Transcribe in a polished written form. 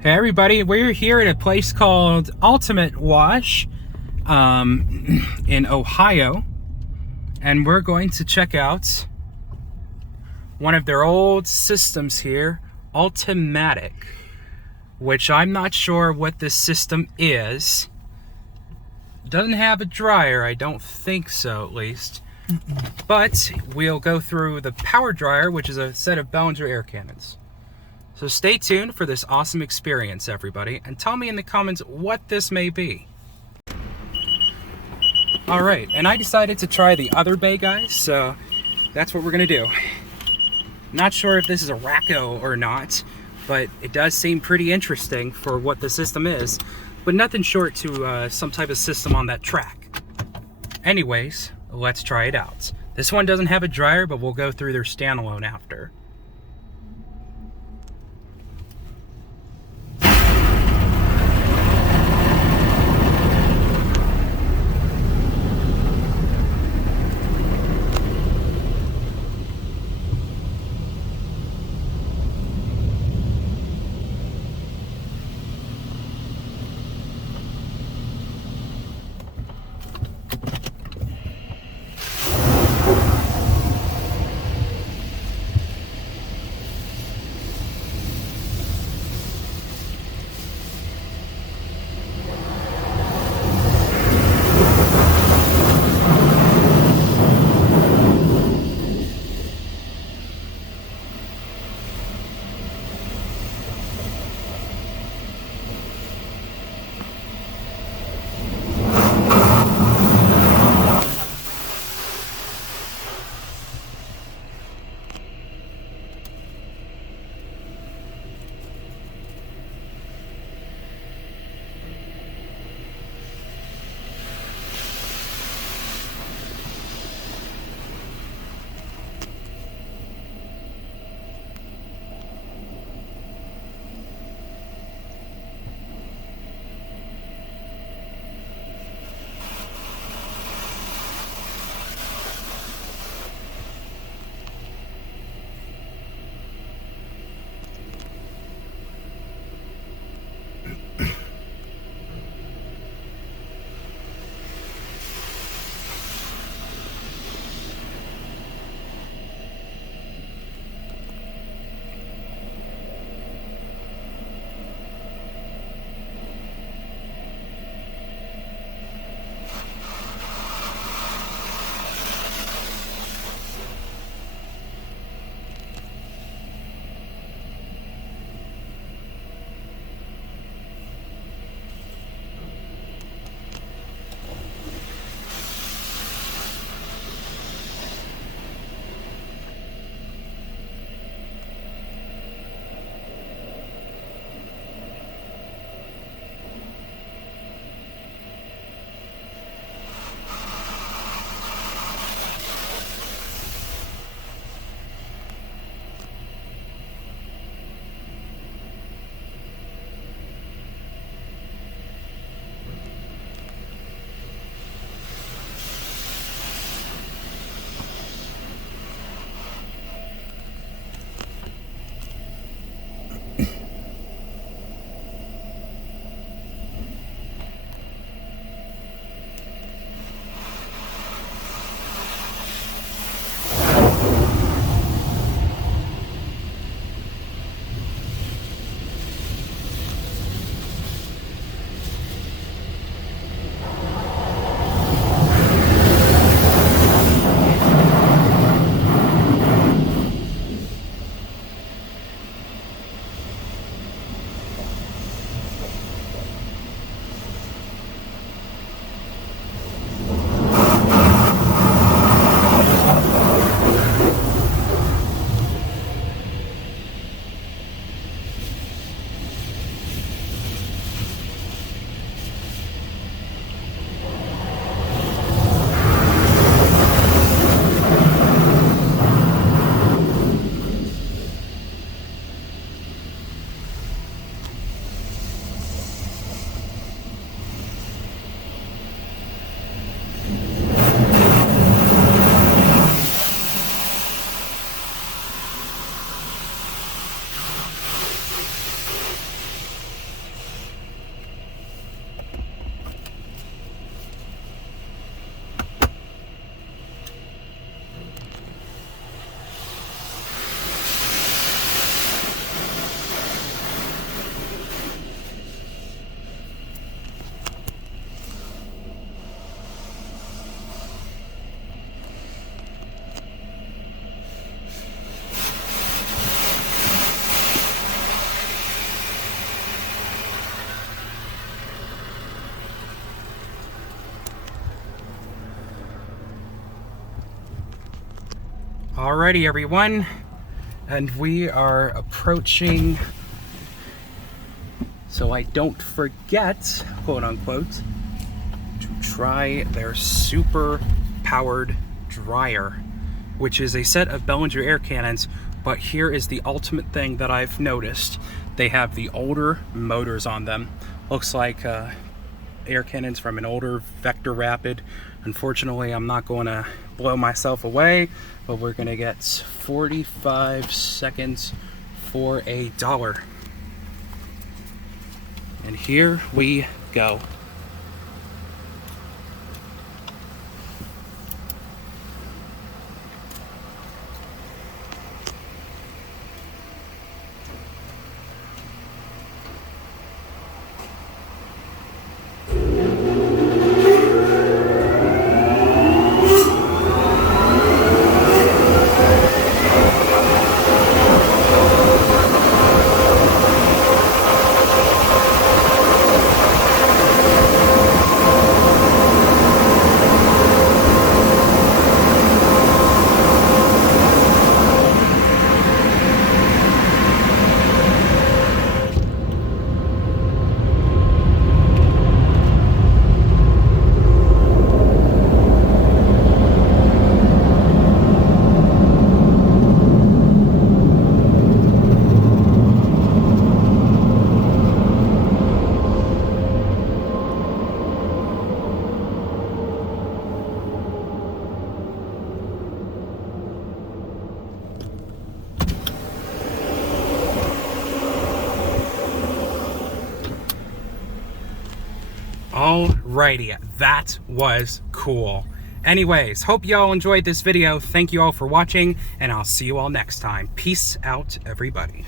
Hey everybody, we're here at a place called Ultimate Wash in Ohio, and we're going to check out one of their old systems here, Ultimatic, which I'm not sure what this system is. Doesn't have a dryer, I don't think so at least. But we'll go through the power dryer, which is a set of Belanger air cannons. So stay tuned for this awesome experience, everybody, and tell me in the comments what this may be. Alright, and I decided to try the other bay, guys, so that's what we're going to do. Not sure if this is a RACO or not, but it does seem pretty interesting for what the system is, but nothing short to some type of system on that track. Anyways, let's try it out. This one doesn't have a dryer, but we'll go through their standalone after. Alrighty, everyone, and we are approaching, so I don't forget, quote unquote, to try their super powered dryer, which is a set of Belanger air cannons. But here is the ultimate thing that I've noticed. They have the older motors on them. Looks like air cannons from an older Vector Rapid. Unfortunately, I'm not going to blow myself away, but we're going to get 45 seconds for $1. And here we go. Alrighty, that was cool. Anyways, hope you all enjoyed this video. Thank you all for watching, and I'll see you all next time. Peace out, everybody.